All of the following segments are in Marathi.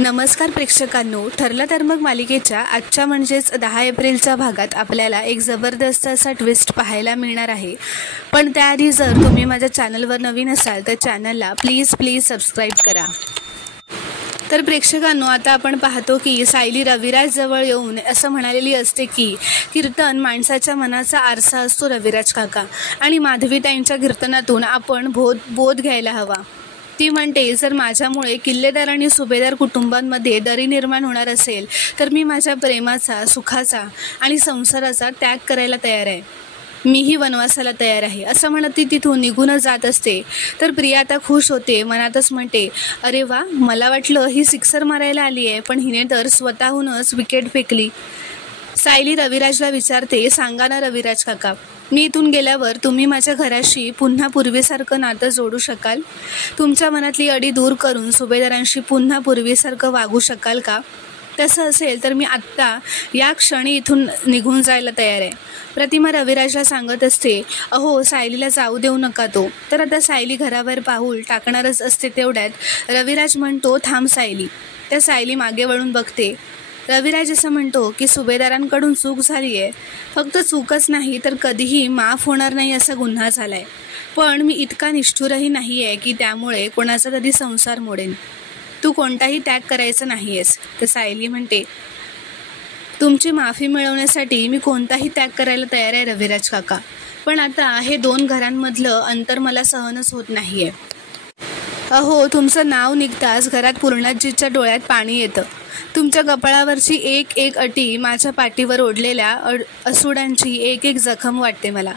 नमस्कार प्रेक्षकांनो, ठरलं तर मग मालिकेच्या आजच्या म्हणजेच 10 एप्रिलच्या भागात आपल्याला एक जबरदस्त असा ट्विस्ट पाहायला मिळणार आहे. पण त्याआधी जर तुम्ही माझ्या चॅनलवर नवीन असाल तर चॅनलला प्लीज सबस्क्राईब करा. तर प्रेक्षकांनो, आता आपण पाहतो की सायली रविराज जवळ येऊन असं म्हणालेली असते की कीर्तन माणसाच्या मनाचा आरसा असतो रविराज काका, आणि माधवीताईंच्या कीर्तनातून आपण बोध घ्यायला हवा. ती म्हणते, जर माझ्यामुळे किल्लेदार आणि सुभेदार कुटुंबांमध्ये दरी निर्माण होणार असेल तर मी माझ्या प्रेमाचा, सुखाचा आणि संसाराचा त्याग करायला तयार आहे. मीही वनवासाला तयार आहे, असं म्हणत ती तिथून निघूनच जात असते. तर प्रिया आता खुश होते, मनातच म्हणते, अरे वा, मला वाटलं ही सिक्सर मारायला आली आहे, पण हिने तर स्वतःहूनच विकेट फेकली. सायली रविराजला विचारते, सांगा ना रविराज काका, मी इथून गेल्यावर तुम्ही माझ्या घराशी पुन्हा पूर्वीसारखं नातं जोडू शकाल? तुमच्या मनातली अडी दूर करून सुभेदारांशी पुन्हा पूर्वीसारखं वागू शकाल का? तसं असेल तर मी आत्ता या क्षणी इथून निघून जायला तयार आहे. प्रतिमा रविराजला सांगत असते, अहो सायलीला जाऊ देऊ नका तो. तर आता सायली घरावर पाऊल टाकणारच असते तेवढ्यात रविराज म्हणतो, थांब सायली. त्या सायली मागे वळून बघते. रविराज असं म्हणतो की सुभेदारांकडून चूक झाली आहे, फक्त चूकच नाही तर कधीही माफ होणार नाही असा गुन्हा झालाय. पण मी इतका निष्ठुरही नाही आहे की त्यामुळे कोणाचा तरी संसार मोडेन. तू कोणताही त्याग करायचा नाहीयेस. तर सायली म्हणते, तुमची माफी मिळवण्यासाठी मी कोणताही त्याग करायला तयार आहे रविराज काका, पण आता हे 2 घरांमधलं अंतर मला सहनच होत नाहीये. अहो, तुमचं नाव निघताच घरात पूर्णाजीच्या डोळ्यात पाणी येतं. तुमच्या कपाळावरची एक अटी माझ्या पाठीवर ओढलेल्या असुडांची एक जखम वाटते मला.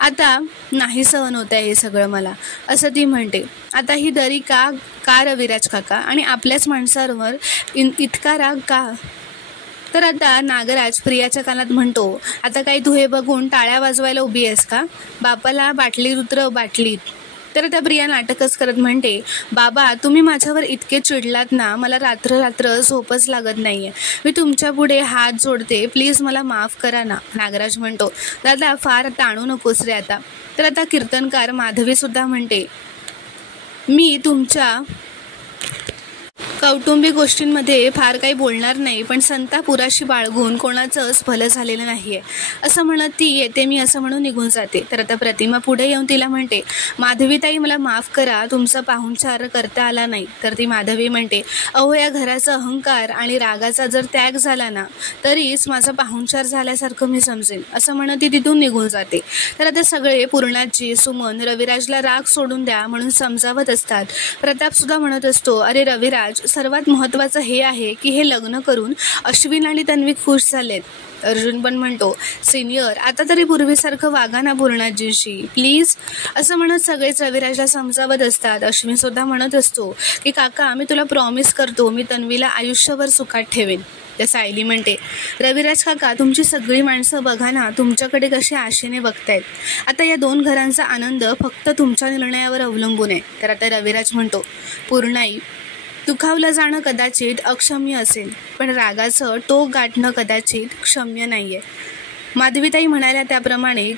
आता नाही सहन होत आहे हे सगळं मला, असं ती म्हणते. आता ही दरी का रविराज काका, आणि आपल्याच माणसांवर इतका राग का? तर आता नागराज प्रियाच्या कानात म्हणतो, आता काय तू हे बघून टाळ्या वाजवायला उभी आहेस का? बापाला बाटली उतर बाटलीत. तर त्या प्रिया नाटकच करत म्हणते, बाबा तुम्ही माझ्यावर इतके चिडलात ना, मला रात्र झोपच लागत नाहीये. मी तुमच्या पुढे हात जोडते, प्लीज मला माफ करा ना. नागराज म्हणतो, दादा फार ताणू नकोस रे आता. तर आता कीर्तनकार माधवी सुद्धा म्हणते, मी तुमच्या कौटुंबिक गोष्टींमध्ये फार काही बोलणार नाही, पण संता पुराशी बाळगून कोणाचंच भलं झालेलं नाहीये, असं म्हणत ती येते मी असं म्हणून निघून जाते. तर आता प्रतिमा पुढे येऊन तिला म्हणते, माधवीताई मला माफ करा, तुमचा पाहुणचार करता आला नाही. तर ती माधवी म्हणते, अहो या घराचा अहंकार आणि रागाचा जर त्याग झाला ना तरीच माझा पाहुणचार झाल्यासारखं मी समजेन, असं म्हणत ती तिथून निघून जाते. तर आता सगळे पूर्णाजी, सुमन रविराजला राग सोडून द्या म्हणून समजावत असतात. प्रताप सुद्धा म्हणत असतो, अरे रविराज, सर्वात महत्त्वाचं हे आहे की हे लग्न करून अश्विन आणि तन्वी खुश झालेत. अर्जुन पण म्हणतो, सिनियर आता तरी पूर्वीसारखं वागा ना पूर्णाजींशी प्लीज, असं म्हणत सगळेच रविराजला समजावत असतात. अश्विन सुद्धा म्हणत असतो की काका, मी तुला प्रॉमिस करतो, मी तन्वीला आयुष्यभर सुखात ठेवेन. त्या सायली म्हणते, रविराज काका तुमची सगळी माणसं बघा ना, तुमच्याकडे कशी आशेने बघतायत. आता या 2 घरांचा आनंद फक्त तुमच्या निर्णयावर अवलंबून आहे. तर आता रविराज म्हणतो, पूर्णाई, दुखावलं जाणं कदाचित अक्षम्य असेल, पण रागाचं टोक गाठणं कदाचित क्षम्य नाहीये. माधवीताई म्हणाल्या त्याप्रमाणे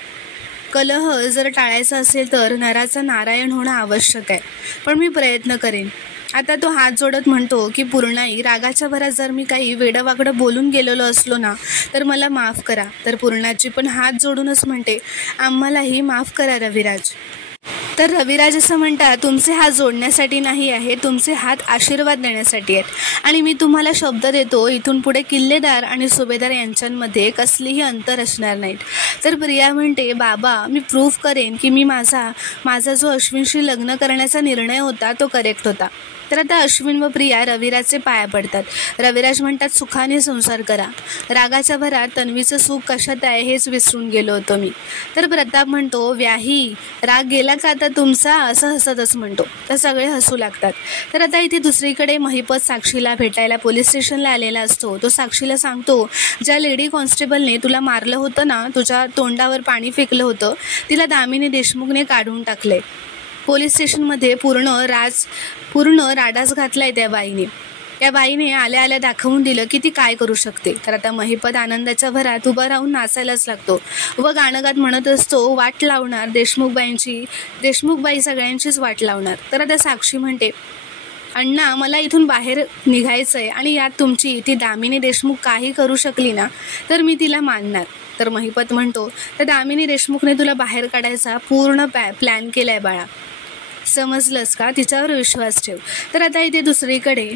कलह जर टाळायचा असेल तर नराचा नारायण होणं आवश्यक आहे, पण मी प्रयत्न करेन. आता तो हात जोडत म्हणतो की पूर्णाई, रागाच्या भरात जर मी काही वेडवाकडं बोलून गेलेलो असलो ना तर मला माफ करा. तर पूर्णाची पण हात जोडूनच म्हणते, आम्हालाही माफ करा रविराज. तर रविराज असं म्हणतात, तुमचे हात जोडण्यासाठी नाही आहे, तुमचे हात आशीर्वाद देण्यासाठी आहेत, आणि मी तुम्हाला शब्द देतो, इथून पुढे किल्लेदार आणि सुभेदार यांच्यामध्ये कसलीही अंतर असणार नाहीत. तर प्रिया म्हणते, बाबा मी प्रूव्ह करेन की मी माझा जो अश्विनशी लग्न करण्याचा निर्णय होता तो करेक्ट होता. तर आता अश्विन व प्रिया रविराजचे पाया पडतात. रविराज म्हणतात, सुखाने संसार करा. रागाच्या भरात तन्वीचं सुख कशात आहे हेच विसरून गेलो होतो मी. तर प्रताप म्हणतो, व्याही राग गेला का आता तुमचा, असं हसतच म्हणतो. तर सगळे हसू लागतात. तर आता इथे दुसरीकडे महिपत साक्षीला भेटायला पोलीस स्टेशनला आलेला असतो. तो साक्षीला सांगतो, ज्या लेडी कॉन्स्टेबलने तुला मारलं होतं ना, तुझ्या तोंडावर पाणी फेकलं होतं, तिला दामिनी देशमुखने काढून टाकले. पोलीस स्टेशनमध्ये पूर्ण राडाच घातलाय त्या बाईने आल्या दाखवून दिलं की ती काय करू शकते. तर आता महिपत आनंदाच्या भरात उभा राहून नाचायलाच लागतो व गाणं गात म्हणत असतो, वाट लावणार देशमुखबाई सगळ्यांचीच वाट लावणार. तर आता साक्षी म्हणते, अण्णा मला इथून बाहेर निघायचं आहे आणि यात तुमची ती दामिनी देशमुख काही करू शकली ना तर मी तिला मानणार. तर महिपत म्हणतो, तर दामिनी देशमुखने तुला बाहेर काढायचा पूर्ण प्लॅन केला आहे बाळा, समजलंस का? तिच्यावर विश्वास ठेव. तर आता इथे दुसरीकडे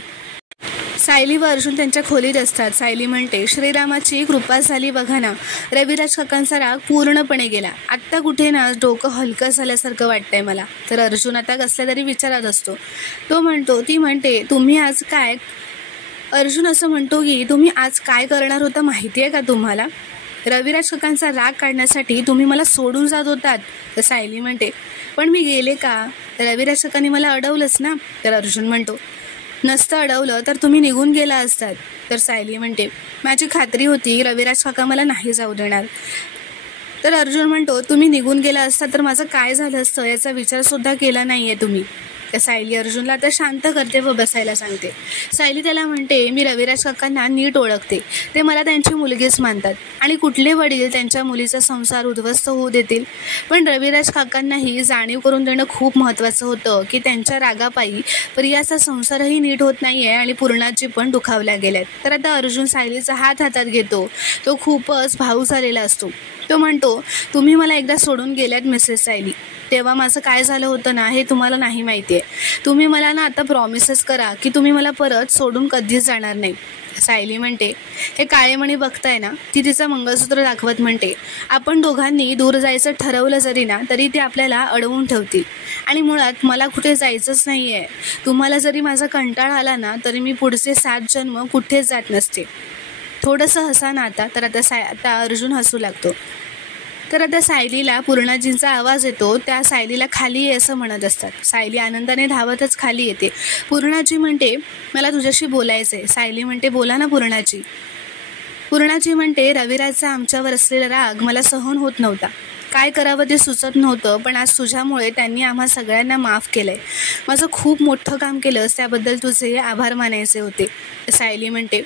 सायली व अर्जुन त्यांच्या खोलीत असतात. सायली म्हणते, श्रीरामाची कृपा झाली बघा ना, रविराज काकांचा राग पूर्णपणे गेला. आत्ता कुठे ना डोकं हलकं झाल्यासारखं वाटतंय मला. तर अर्जुन आता कसल्या तरी विचारात असतो. ती म्हणते तुम्ही आज काय? अर्जुन असं म्हणतो की तुम्ही आज काय करणार होता माहिती आहे का तुम्हाला? रविराज काकांचा राग काढण्यासाठी तुम्ही मला सोडून जात होतात. तर सायली म्हणते, पण मी गेले का? रविराज काकांनी मला अडवलंच ना. तर अर्जुन म्हणतो, नसतं अडवलं तर तुम्ही निघून गेला असतात. तर सायली म्हणते, माझी खात्री होती रविराज काका मला नाही जाऊ देणार. तर अर्जुन म्हणतो, तुम्ही निघून गेला असता तर माझं काय झालं असतं याचा विचारसुद्धा केला नाही आहे तुम्ही. तर सायली अर्जुनला आता शांत करते व बसायला सांगते. सायली त्याला म्हणते, मी रविराज काकांना नीट ओळखते, ते मला त्यांची मुलगीच मानतात आणि कुठले वडील त्यांच्या मुलीचा संसार उद्ध्वस्त होऊ देतील. पण रविराज काकांनाही जाणीव करून देणं खूप महत्त्वाचं होतं की त्यांच्या रागापायी प्रियाचा संसारही नीट होत नाही आहे आणि पूर्णाजी पण दुखावल्या गेल्यात. तर आता अर्जुन सायलीचा हात हातात घेतो. तो खूपच भावूक झालेला असतो. तो म्हणतो, तुम्ही मला एकदा सोडून गेल्यात मिसेस सायली, तेव्हा माझं काय झालं होतं ना हे तुम्हाला नाही माहिती आहे. तुम्ही मला ना आता प्रॉमिसेस करा की तुम्ही मला परत सोडून कधीच जाणार नाही. सायली म्हणते, हे काळे मणी बघताय ना? ती तिचं मंगळसूत्र दाखवत म्हणते, आपण दोघांनी दूर जायचं ठरवलं जरी ना तरी ते आपल्याला अडवून ठेवतील आणि मुळात मला कुठे जायचंच नाही आहे. तुम्हाला जरी माझा कंटाळा आला ना तरी मी पुढचे 7 जन्म कुठेच जात नसते. थोडंसं हसा ना आता. तर आता अर्जुन हसू लागतो. तर आता सायलीला पूर्णाजींचा आवाज येतो. त्या सायलीला खाली ये असं म्हणत असतात. सायली आनंदाने धावतच खाली येते. पूर्णाजी म्हणते, मला तुझ्याशी बोलायचं आहे. सायली म्हणते, बोला ना पूर्णाजी. पूर्णाजी म्हणते, रविराजचा आमच्यावर असलेला राग मला सहन होत नव्हता. काय करावं ते सुचत नव्हतं, पण आज तुझ्यामुळे त्यांनी आम्हा सगळ्यांना माफ केलंय. माझं खूप मोठं काम केलंस, त्याबद्दल तुझे आभार मानायचे होते. सायली म्हणते,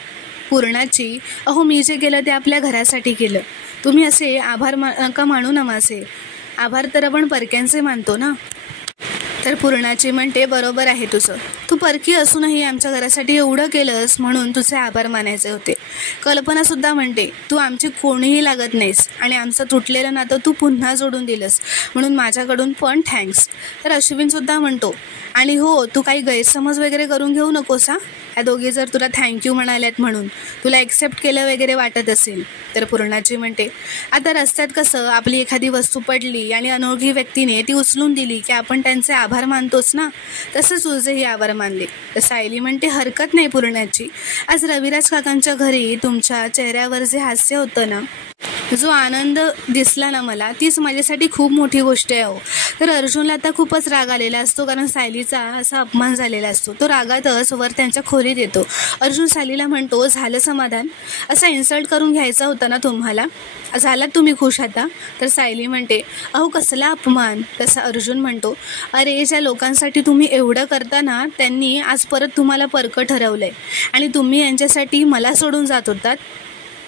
पूर्णाची, अहो मी जे केलं ते आपल्या घरासाठी केलं. तुम्ही असे आभार नका मानू ना माझे. आभार तर आपण परक्यांचे मानतो ना. तर पूर्णाची म्हणते, बरोबर आहे तुझं. तू परकी असूनही आमच्या घरासाठी एवढं केलंस म्हणून तुझे आभार मानायचे होते. कल्पनासुद्धा म्हणते, तू आमची कोणीही लागत नाहीस आणि आमचं तुटलेलं नातं तू पुन्हा जोडून दिलंस म्हणून माझ्याकडून पण थँक्स. तर अश्विनसुद्धा म्हणतो, आणि हो तू काही गैरसमज वगैरे करून घेऊ नकोस हा. ह्या दोघी जर तुला थँक्यू म्हणाल्यात म्हणून तुला ॲक्सेप्ट केलं वगैरे वाटत असेल. तर पूर्णाची म्हणते, आता रस्त्यात कसं आपली एखादी वस्तू पडली आणि अनोळखी व्यक्तीने ती उचलून दिली की आपण त्यांचे आभार मानतोच ना, तसंच तुझेही आभार मानले. तर सायली म्हणते, हरकत नाही पूर्णाची. आज रविराज काकांच्या घरी तुमच्या चेहऱ्यावर जे हास्य होतं ना, जो आनंद दिसला ना मला, तीच माझ्यासाठी खूप मोठी गोष्ट आहे हो. तर अर्जुनला आता खूपच राग आलेला असतो कारण सायलीचा असा अपमान झालेला असतो. तो रागातच वर त्यांच्या खोलीत येतो. अर्जुन सायलीला म्हणतो, झालं समाधान? असा इन्सल्ट करून घ्यायचा होता ना तुम्हाला? झालात तुम्ही खुश आता? तर सायली म्हणते, अहो कसला अपमान? तसा अर्जुन म्हणतो, अरे ज्या लोकांसाठी तुम्ही एवढं करता ना त्यांनी आज परत तुम्हाला परकं ठरवलंय आणि तुम्ही यांच्यासाठी मला सोडून जात होतात.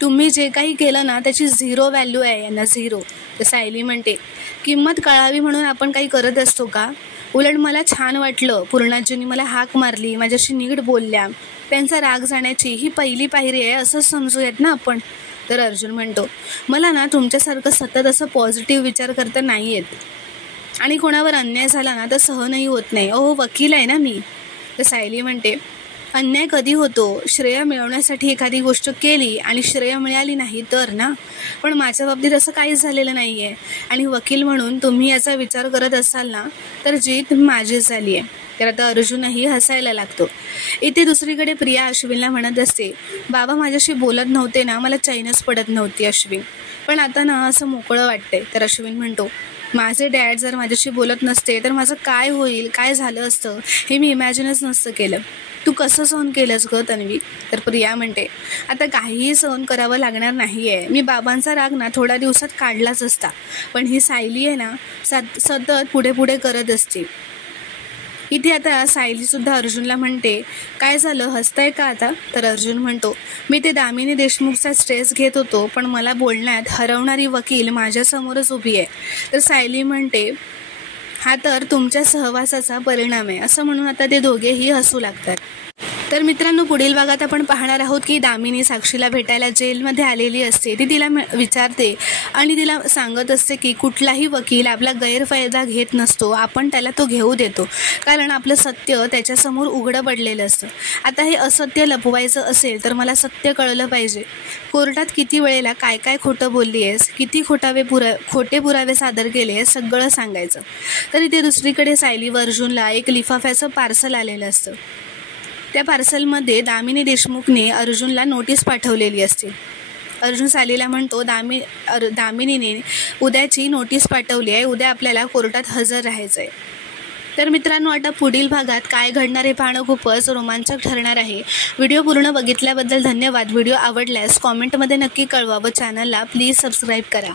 तुम्ही जे काही केलं ना त्याची 0 व्हॅल्यू आहे यांना, 0. तर सायली म्हणते, किंमत कळावी म्हणून आपण काही करत असतो का? उलट मला छान वाटलं पूर्णाजींनी मला हाक मारली, माझ्याशी नीट बोलल्या. त्यांचा राग जाण्याची ही पहिली पायरी आहे असं समजूयात ना आपण. तर अर्जुन म्हणतो, मला ना तुमच्यासारखं सतत असं पॉझिटिव्ह विचार करता नाही येत आणि कोणावर अन्याय झाला ना तर सहनही होत नाही. अहो वकील आहे ना मी. तर सायली म्हणते, अन्याय कधी होतो? श्रेय मिळवण्यासाठी एखादी गोष्ट केली आणि श्रेय मिळाली नाही तर ना. पण माझ्या बाबतीत असं काहीच झालेलं नाही आहे आणि वकील म्हणून तुम्ही याचा विचार करत असाल ना तर जीत माझीच झाली आहे. तर आता अर्जुनही हसायला लागतो. इथे दुसरीकडे प्रिया अश्विनला म्हणत असते, बाबा माझ्याशी बोलत नव्हते ना, मला चैनच पडत नव्हती अश्विन, पण आता ना असं मोकळं वाटतंय. तर अश्विन म्हणतो, माझे डॅड जर माझ्याशी बोलत नसते तर माझं काय होईल, काय झालं असतं हे मी इमॅजिनच नसतं केलं. तू कसं सहन केलंस गं तन्वी? तर प्रिया म्हणते, आता काहीही सहन करावं लागणार नाही आहे. मी बाबांचा राग ना थोड्या दिवसात काढलाच असता, पण ही सायली आहे ना सतत पुढे पुढे करत असते. इथे आता सायलीसुद्धा अर्जुनला म्हणते, काय झालं, हसताय का आता? तर अर्जुन म्हणतो, मी ते दामिनी देशमुखचा स्ट्रेस घेत होतो पण मला बोलण्यात हरवणारी वकील माझ्यासमोरच उभी आहे. तर सायली म्हणते, हा तर तुमच्या सहवासाचा परिणाम आहे असं म्हणून आता ते दोघेही हसू लागतात। तर मित्रांनो, पुढील भागात आपण पाहणार आहोत की दामिनी साक्षीला भेटायला जेलमध्ये आलेली असते। ती तिला विचारते आणि तिला सांगत असते की कुठलाही वकील आपला गैरफायदा घेत नसतो, आपण त्याला तो घेऊ देतो, कारण आपलं सत्य त्याच्यासमोर उघडं पडलेलं असतं। आता हे असत्य लपवायचं असेल तर मला सत्य कळलं पाहिजे। कोर्टात किती वेळेला काय काय खोटं बोलली आहेस, किती खोटे पुरावे सादर केले हे सगळं सांगायचं। तर इथे दुसरीकडे सायली व अर्जुनला एक लिफाफ्याचं पार्सल आलेलं असतं। त्या पार्सलमध्ये दामिनी देशमुखने अर्जुनला नोटीस पाठवलेली असते। अर्जुन सायलीला म्हणतो, दामिनीने उद्याची नोटीस पाठवली आहे, उद्या आपल्याला कोर्टात हजर राहायचं आहे। तर मित्रांनो, आता पुढील भागात काय घडणार हे पाहणं खूपच रोमांचक ठरणार आहे। व्हिडिओ पूर्ण बघितल्याबद्दल धन्यवाद। व्हिडिओ आवडल्यास कॉमेंटमध्ये नक्की कळवा व चॅनलला प्लीज सबस्क्राईब करा।